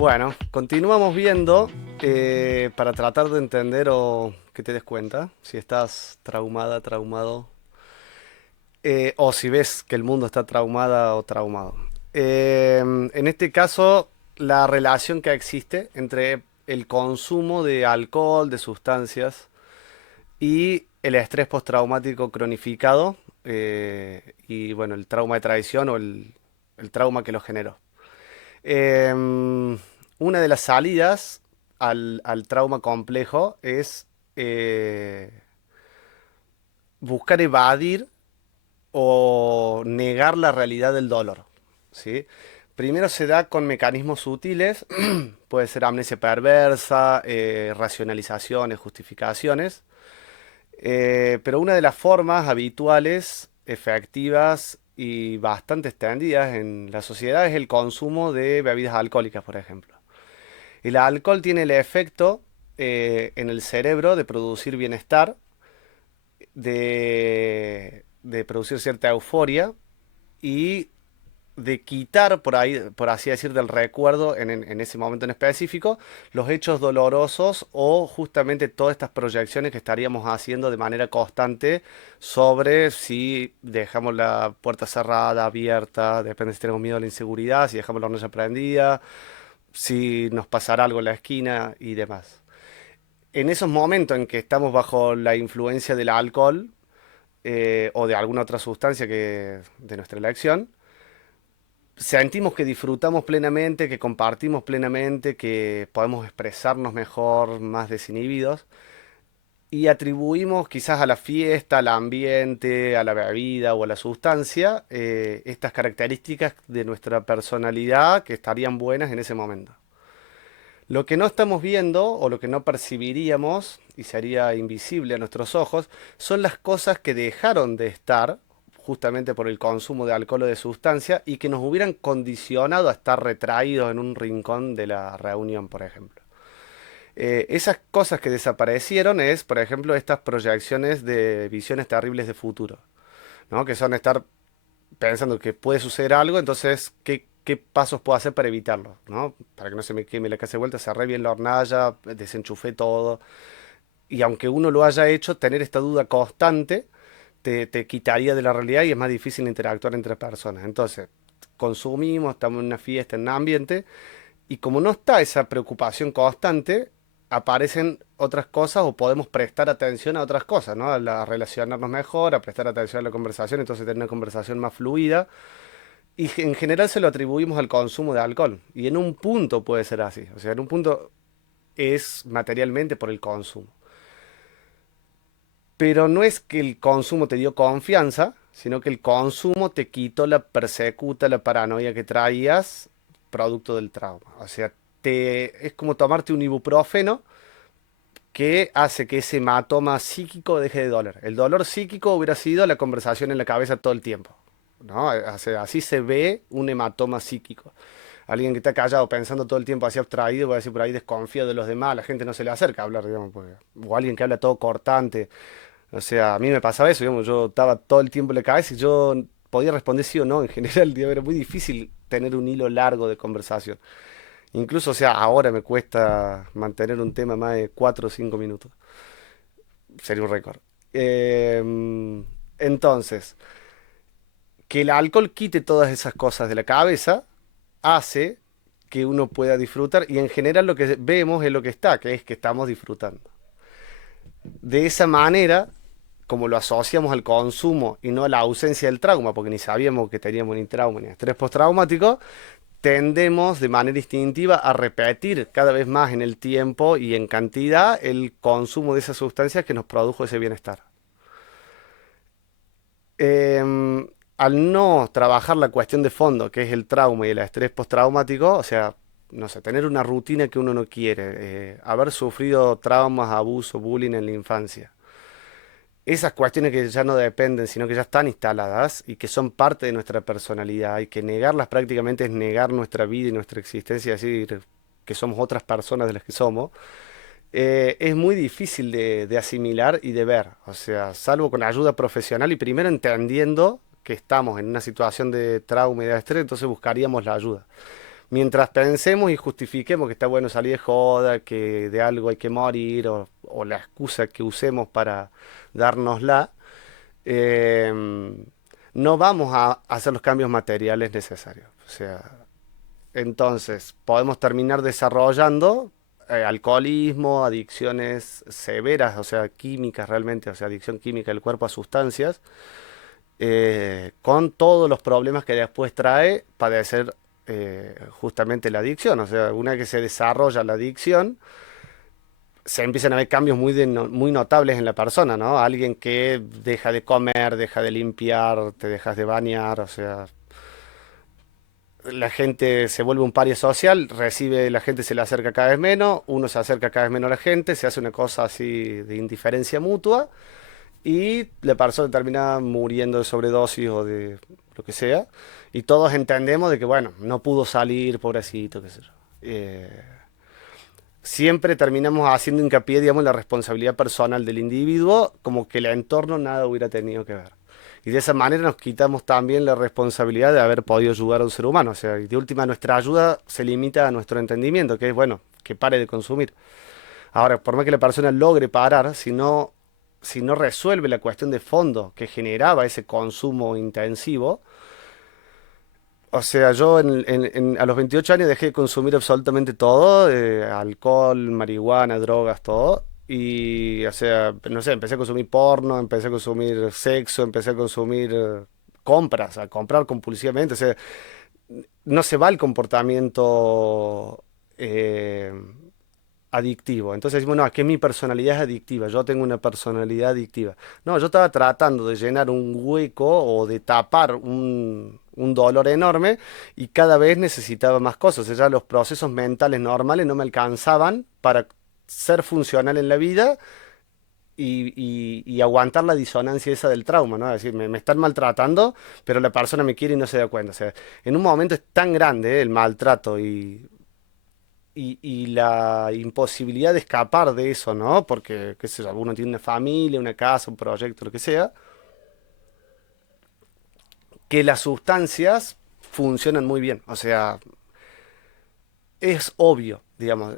Bueno, continuamos viendo para tratar de entender o que te des cuenta si estás traumada, traumado, o si ves que el mundo está traumada o traumado. En este caso, la relación que existe entre el consumo de alcohol, de sustancias y el estrés postraumático cronificado y bueno, el trauma de traición o el trauma que lo generó. Una de las salidas al trauma complejo es buscar evadir o negar la realidad del dolor, ¿sí? Primero se da con mecanismos sutiles, puede ser amnesia perversa, racionalizaciones, justificaciones, pero una de las formas habituales, efectivas y bastante extendidas en la sociedad es el consumo de bebidas alcohólicas, por ejemplo. El alcohol tiene el efecto en el cerebro de producir bienestar, de producir cierta euforia y de quitar, por ahí, por así decir, del recuerdo en ese momento en específico, los hechos dolorosos o justamente todas estas proyecciones que estaríamos haciendo de manera constante sobre si dejamos la puerta cerrada, abierta, depende si tenemos miedo a la inseguridad, si dejamos la hornalla prendida, si nos pasará algo en la esquina y demás. En esos momentos en que estamos bajo la influencia del alcohol o de alguna otra sustancia que de nuestra elección, sentimos que disfrutamos plenamente, que compartimos plenamente, que podemos expresarnos mejor, más desinhibidos, y atribuimos quizás a la fiesta, al ambiente, a la bebida o a la sustancia estas características de nuestra personalidad que estarían buenas en ese momento. Lo que no estamos viendo o lo que no percibiríamos y sería invisible a nuestros ojos son las cosas que dejaron de estar justamente por el consumo de alcohol o de sustancia y que nos hubieran condicionado a estar retraídos en un rincón de la reunión, por ejemplo. Esas cosas que desaparecieron es, por ejemplo, estas proyecciones de visiones terribles de futuro, ¿no? Que son estar pensando que puede suceder algo, entonces, ¿qué pasos puedo hacer para evitarlo? ¿No? Para que no se me queme la casa de vuelta, cerré bien la hornalla, desenchufé todo. Y aunque uno lo haya hecho, tener esta duda constante te quitaría de la realidad y es más difícil interactuar entre personas. Entonces, consumimos, estamos en una fiesta, en un ambiente, y como no está esa preocupación constante, aparecen otras cosas o podemos prestar atención a otras cosas, ¿no? A relacionarnos mejor, a prestar atención a la conversación, entonces tener una conversación más fluida. Y en general se lo atribuimos al consumo de alcohol. Y en un punto puede ser así. O sea, en un punto es materialmente por el consumo. Pero no es que el consumo te dio confianza, sino que el consumo te quitó la persecuta, la paranoia que traías producto del trauma. O sea, es como tomarte un ibuprofeno que hace que ese hematoma psíquico deje de doler. El dolor psíquico hubiera sido la conversación en la cabeza todo el tiempo, ¿no? O sea, así se ve un hematoma psíquico. Alguien que está callado pensando todo el tiempo así abstraído, voy a decir por ahí desconfía de los demás, la gente no se le acerca a hablar, digamos, o alguien que habla todo cortante. O sea, a mí me pasaba eso, digamos, yo estaba todo el tiempo en la cabeza y yo podía responder sí o no en general, digamos, era muy difícil tener un hilo largo de conversación. Incluso, o sea, ahora me cuesta mantener un tema más de 4 o 5 minutos. Sería un récord. Entonces, que el alcohol quite todas esas cosas de la cabeza hace que uno pueda disfrutar y en general lo que vemos es lo que está, que es que estamos disfrutando. De esa manera, como lo asociamos al consumo y no a la ausencia del trauma, porque ni sabíamos que teníamos ni trauma ni estrés postraumático, tendemos de manera instintiva a repetir cada vez más en el tiempo y en cantidad el consumo de esas sustancias que nos produjo ese bienestar. Al no trabajar la cuestión de fondo, que es el trauma y el estrés postraumático, o sea, no sé, tener una rutina que uno no quiere, haber sufrido traumas, abuso, bullying en la infancia. Esas cuestiones que ya no dependen, sino que ya están instaladas y que son parte de nuestra personalidad y que negarlas prácticamente es negar nuestra vida y nuestra existencia, es decir, que somos otras personas de las que somos, es muy difícil de asimilar y de ver. O sea, salvo con ayuda profesional y primero entendiendo que estamos en una situación de trauma y de estrés, entonces buscaríamos la ayuda. Mientras pensemos y justifiquemos que está bueno salir de joda, que de algo hay que morir, o la excusa que usemos para dárnosla, eh, no vamos a hacer los cambios materiales necesarios. O sea, entonces podemos terminar desarrollando alcoholismo, adicciones severas, o sea, químicas realmente, o sea, adicción química del cuerpo a sustancias, con todos los problemas que después trae padecer justamente la adicción. O sea, una vez que se desarrolla la adicción, se empiezan a ver cambios muy notables en la persona, ¿no? Alguien que deja de comer, deja de limpiar, te dejas de bañar, o sea, la gente se vuelve un paria social, la gente se le acerca cada vez menos, uno se acerca cada vez menos a la gente, se hace una cosa así de indiferencia mutua y la persona termina muriendo de sobredosis o de lo que sea. Y todos entendemos de que, bueno, no pudo salir, pobrecito, qué sé yo. Siempre terminamos haciendo hincapié, digamos, en la responsabilidad personal del individuo, como que el entorno nada hubiera tenido que ver. Y de esa manera nos quitamos también la responsabilidad de haber podido ayudar a un ser humano. O sea, y de última nuestra ayuda se limita a nuestro entendimiento, que es, bueno, que pare de consumir. Ahora, por más que la persona logre parar, si no resuelve la cuestión de fondo que generaba ese consumo intensivo, o sea, yo a los 28 años dejé de consumir absolutamente todo, alcohol, marihuana, drogas, todo. Y, o sea, no sé, empecé a consumir porno, empecé a consumir sexo, empecé a consumir compras, a comprar compulsivamente. O sea, no se va el comportamiento adictivo. Entonces decimos, no, es que mi personalidad es adictiva, yo tengo una personalidad adictiva. No, yo estaba tratando de llenar un hueco o de tapar un dolor enorme y cada vez necesitaba más cosas. O sea, ya los procesos mentales normales no me alcanzaban para ser funcional en la vida y aguantar la disonancia esa del trauma, ¿no? Es decir, me están maltratando, pero la persona me quiere y no se da cuenta. O sea, en un momento es tan grande, el maltrato y la imposibilidad de escapar de eso, ¿no? Porque, qué sé yo, uno tiene una familia, una casa, un proyecto, lo que sea, que las sustancias funcionan muy bien. O sea, es obvio, digamos,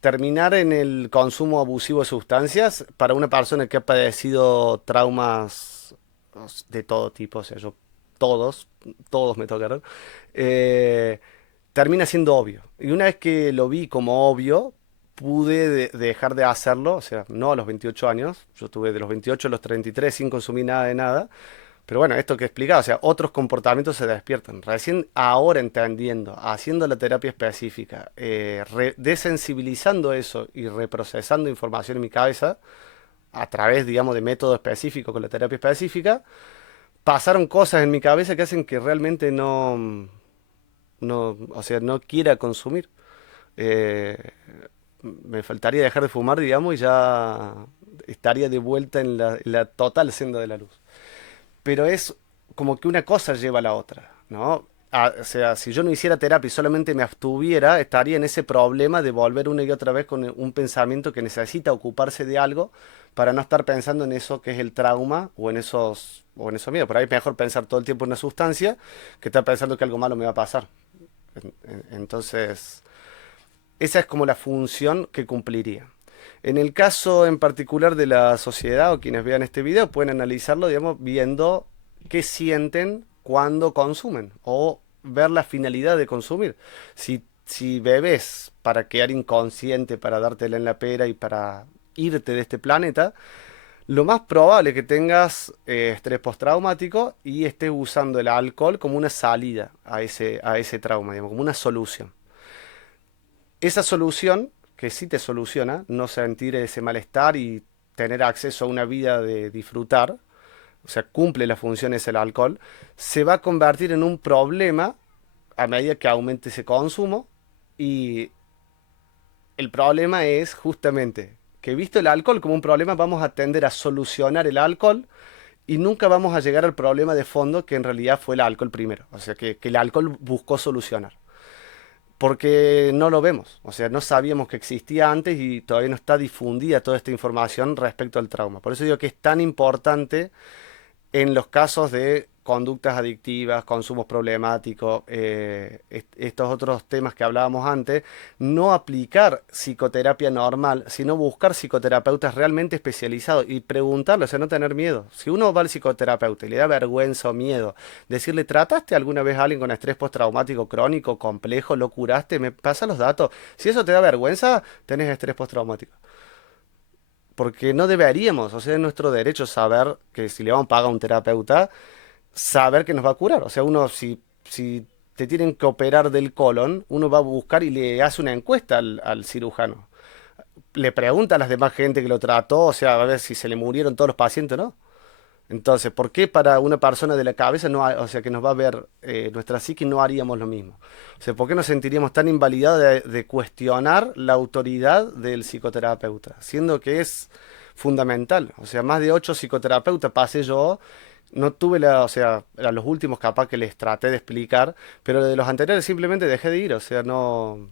terminar en el consumo abusivo de sustancias para una persona que ha padecido traumas de todo tipo, o sea, todos, todos me tocaron, eh, termina siendo obvio. Y una vez que lo vi como obvio, pude dejar de hacerlo, o sea, no a los 28 años, yo tuve de los 28 a los 33 sin consumir nada de nada, pero bueno, esto que he explicado, o sea, otros comportamientos se despiertan. Recién ahora entendiendo, haciendo la terapia específica, desensibilizando eso y reprocesando información en mi cabeza a través, digamos, de método específico con la terapia específica, pasaron cosas en mi cabeza que hacen que realmente o sea, no quiera consumir. Eh, Me faltaría dejar de fumar, digamos, y ya estaría de vuelta en la total senda de la luz. Pero es como que una cosa lleva a la otra, ¿no? O sea, si yo no hiciera terapia y solamente me abstuviera, estaría en ese problema de volver una y otra vez con un pensamiento que necesita ocuparse de algo para no estar pensando en eso que es el trauma o en esos miedos. Por ahí es mejor pensar todo el tiempo en una sustancia que estar pensando que algo malo me va a pasar. Entonces, esa es como la función que cumpliría. En el caso en particular de la sociedad o quienes vean este video pueden analizarlo, digamos, viendo qué sienten cuando consumen o ver la finalidad de consumir. Si bebes para quedar inconsciente, para dártela en la pera y para irte de este planeta, lo más probable es que tengas estrés postraumático y estés usando el alcohol como una salida a ese trauma, digamos, como una solución. Esa solución, que sí te soluciona, no sentir ese malestar y tener acceso a una vida de disfrutar, o sea, cumple las funciones del alcohol, se va a convertir en un problema a medida que aumente ese consumo y el problema es justamente que visto el alcohol como un problema, vamos a tender a solucionar el alcohol y nunca vamos a llegar al problema de fondo que en realidad fue el alcohol primero, o sea, que el alcohol buscó solucionar. Porque no lo vemos, o sea, no sabíamos que existía antes y todavía no está difundida toda esta información respecto al trauma. Por eso digo que es tan importante en los casos de conductas adictivas, consumos problemáticos, estos otros temas que hablábamos antes, no aplicar psicoterapia normal, sino buscar psicoterapeutas realmente especializados y preguntarle, o sea, no tener miedo. Si uno va al psicoterapeuta y le da vergüenza o miedo, decirle, ¿trataste alguna vez a alguien con estrés postraumático crónico, complejo, lo curaste? Me pasa los datos. Si eso te da vergüenza, tenés estrés postraumático. Porque no deberíamos, o sea, es nuestro derecho saber que si le vamos a pagar a un terapeuta, saber que nos va a curar. O sea, uno si te tienen que operar del colon, uno va a buscar y le hace una encuesta al cirujano. Le pregunta a las demás gente que lo trató, o sea, a ver si se le murieron todos los pacientes, ¿no? Entonces, ¿por qué para una persona de la cabeza, no, o sea, que nos va a ver nuestra psique, no haríamos lo mismo? O sea, ¿por qué nos sentiríamos tan invalidados de cuestionar la autoridad del psicoterapeuta? Siendo que es fundamental. O sea, más de 8 psicoterapeutas pasé yo. No tuve o sea, a los últimos capaz que les traté de explicar, pero de los anteriores simplemente dejé de ir. O sea, no,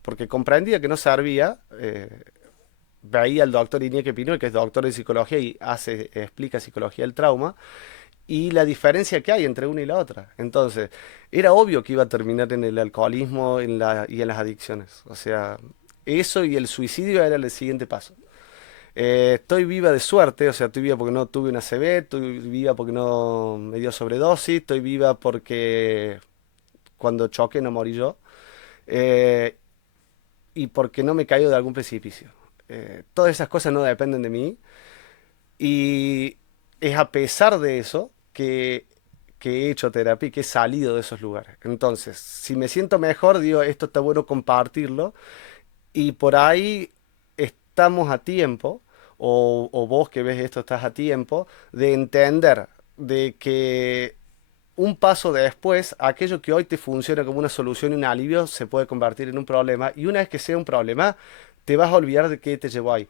porque comprendía que no servía. Veía al doctor Iñaki Pinol, que es doctor de psicología y explica psicología del trauma, y la diferencia que hay entre una y la otra. Entonces, era obvio que iba a terminar en el alcoholismo y en las adicciones. O sea, eso y el suicidio era el siguiente paso. Estoy viva de suerte, o sea, estoy viva porque no tuve una ACV, estoy viva porque no me dio sobredosis, estoy viva porque cuando choqué no morí yo, eh, y porque no me caigo de algún precipicio. Todas esas cosas no dependen de mí. Y es a pesar de eso que he hecho terapia y que he salido de esos lugares. Entonces, si me siento mejor, digo, esto está bueno compartirlo. Y por ahí estamos a tiempo, o vos que ves esto estás a tiempo, de entender de que un paso después, aquello que hoy te funciona como una solución y un alivio se puede convertir en un problema. Y una vez que sea un problema, te vas a olvidar de qué te llevó ahí.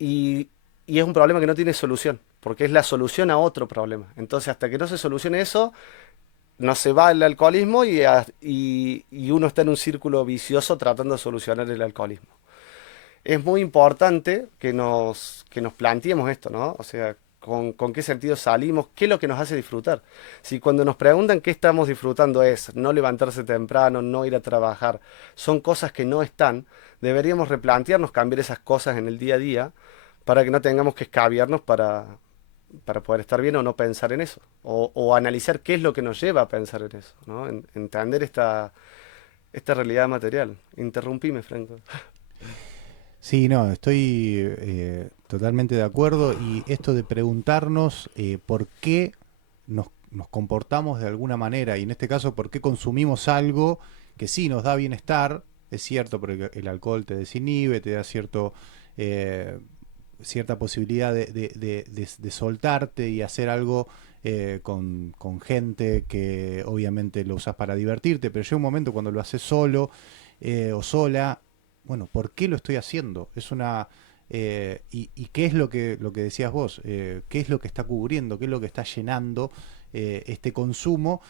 Y, y es un problema que no tiene solución, porque es la solución a otro problema. Entonces, hasta que no se solucione eso, no se va el alcoholismo y uno está en un círculo vicioso tratando de solucionar el alcoholismo. Es muy importante que nos planteemos esto, ¿no? O sea, con qué sentido salimos, qué es lo que nos hace disfrutar. Si cuando nos preguntan qué estamos disfrutando es no levantarse temprano, no ir a trabajar, son cosas que no están, deberíamos replantearnos cambiar esas cosas en el día a día para que no tengamos que escabiarnos para poder estar bien o no pensar en eso. O analizar qué es lo que nos lleva a pensar en eso, ¿no? Entender esta realidad material. Interrumpime, Franco. Sí, no, estoy totalmente de acuerdo y esto de preguntarnos por qué nos comportamos de alguna manera y en este caso por qué consumimos algo que sí nos da bienestar, es cierto, porque el alcohol te desinhibe, te da eh, cierta posibilidad de soltarte y hacer algo con gente que obviamente lo usas para divertirte, pero llega un momento cuando lo haces solo o sola, bueno, ¿por qué lo estoy haciendo? Es una... y qué es lo que decías vos, qué es lo que está cubriendo, qué es lo que está llenando este consumo.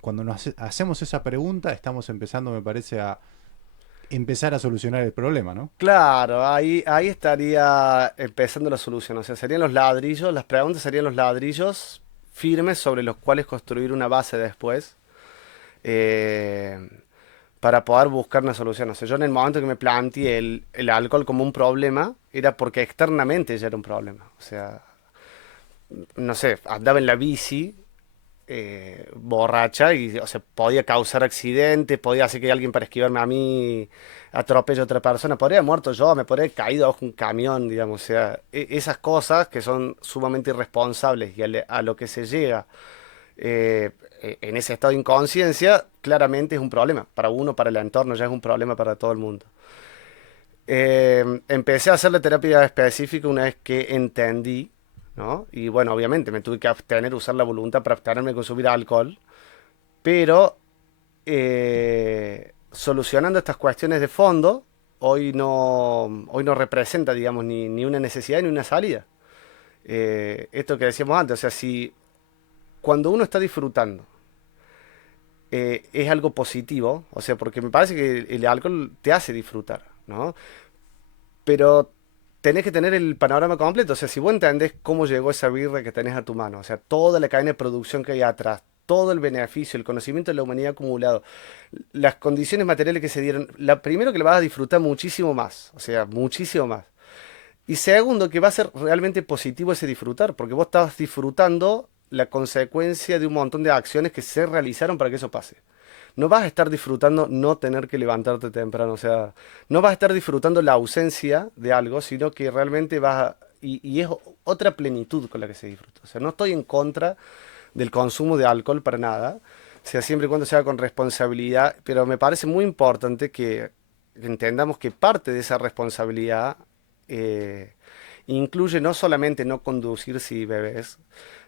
Cuando hacemos esa pregunta, estamos empezando, me parece, a empezar a solucionar el problema, ¿no? Claro, ahí estaría empezando la solución. O sea, serían los ladrillos, las preguntas serían los ladrillos firmes sobre los cuales construir una base después eh, para poder buscar una solución. O sea, yo en el momento que me planteé el alcohol como un problema, era porque externamente ya era un problema. O sea, no sé, andaba en la bici borracha y, o sea, podía causar accidentes, podía hacer que alguien para esquivarme a mí atropelle a otra persona, podría haber muerto yo, me podría haber caído bajo un camión, digamos, o sea, esas cosas que son sumamente irresponsables y a lo que se llega eh, en ese estado de inconsciencia, claramente es un problema, para uno, para el entorno, ya es un problema para todo el mundo. Empecé a hacer la terapia específica una vez que entendí, ¿no? Y bueno, obviamente me tuve que abstener, usar la voluntad para abstenerme de consumir alcohol, pero solucionando estas cuestiones de fondo, hoy no representa, digamos, ni una necesidad ni una salida. Esto que decíamos antes, o sea, si cuando uno está disfrutando es algo positivo, o sea, porque me parece que el alcohol te hace disfrutar, ¿no? Pero tenés que tener el panorama completo. O sea, si vos entendés cómo llegó esa birra que tenés a tu mano, o sea, toda la cadena de producción que hay atrás, todo el beneficio, el conocimiento de la humanidad acumulado, las condiciones materiales que se dieron, primero que la vas a disfrutar muchísimo más, o sea, muchísimo más. Y segundo, que va a ser realmente positivo ese disfrutar, porque vos estás disfrutando la consecuencia de un montón de acciones que se realizaron para que eso pase. No vas a estar disfrutando no tener que levantarte temprano, o sea, no vas a estar disfrutando la ausencia de algo, sino que realmente vas a... Y es otra plenitud con la que se disfruta. O sea, no estoy en contra del consumo de alcohol para nada, o sea, siempre y cuando sea con responsabilidad, pero me parece muy importante que entendamos que parte de esa responsabilidad eh, incluye no solamente no conducir si bebes,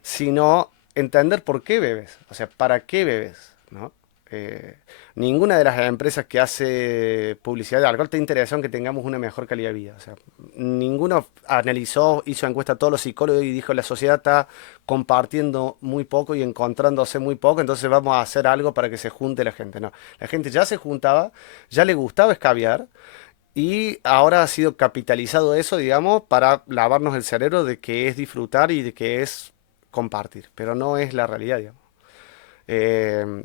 sino entender por qué bebes, o sea, para qué bebes, ¿no? Eh, Ninguna de las empresas que hace publicidad de alcohol te interesa en que tengamos una mejor calidad de vida. O sea, ninguno analizó, hizo encuesta a todos los psicólogos y dijo la sociedad está compartiendo muy poco y encontrándose muy poco, entonces vamos a hacer algo para que se junte la gente. No, la gente ya se juntaba, ya le gustaba escabiar y ahora ha sido capitalizado eso, digamos, para lavarnos el cerebro de que es disfrutar y de que es compartir, pero no es la realidad, digamos.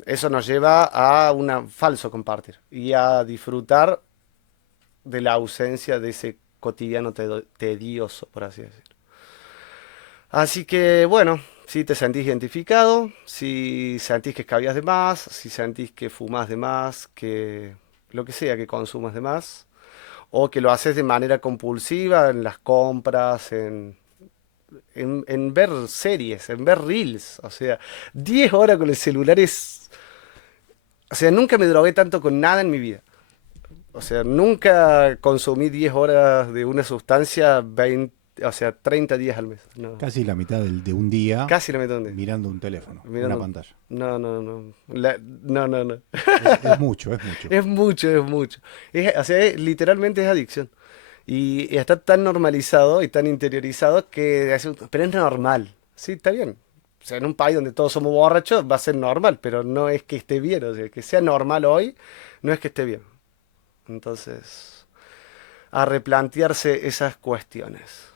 Eso nos lleva a un falso compartir y a disfrutar de la ausencia de ese cotidiano tedioso, por así decirlo. Así que bueno, si te sentís identificado, si sentís que escabías de más, si sentís que fumás de más, que lo que sea que consumas de más, o que lo haces de manera compulsiva en las compras, en ver series, en ver reels, o sea, 10 horas con el celular es... O sea, nunca me drogué tanto con nada en mi vida. O sea, nunca consumí 10 horas de una sustancia 20, o sea, 30 días al mes. No. Casi la mitad de un día Casi lo meto en mirando un teléfono, una mirando. pantalla. No, no, no. No, no, no. Es mucho, es mucho. Es mucho, es mucho. O sea, literalmente es adicción. Y está tan normalizado y tan interiorizado que pero es normal. Sí, está bien. O sea, en un país donde todos somos borrachos va a ser normal, pero no es que esté bien. O sea, que sea normal hoy no es que esté bien. Entonces, a replantearse esas cuestiones.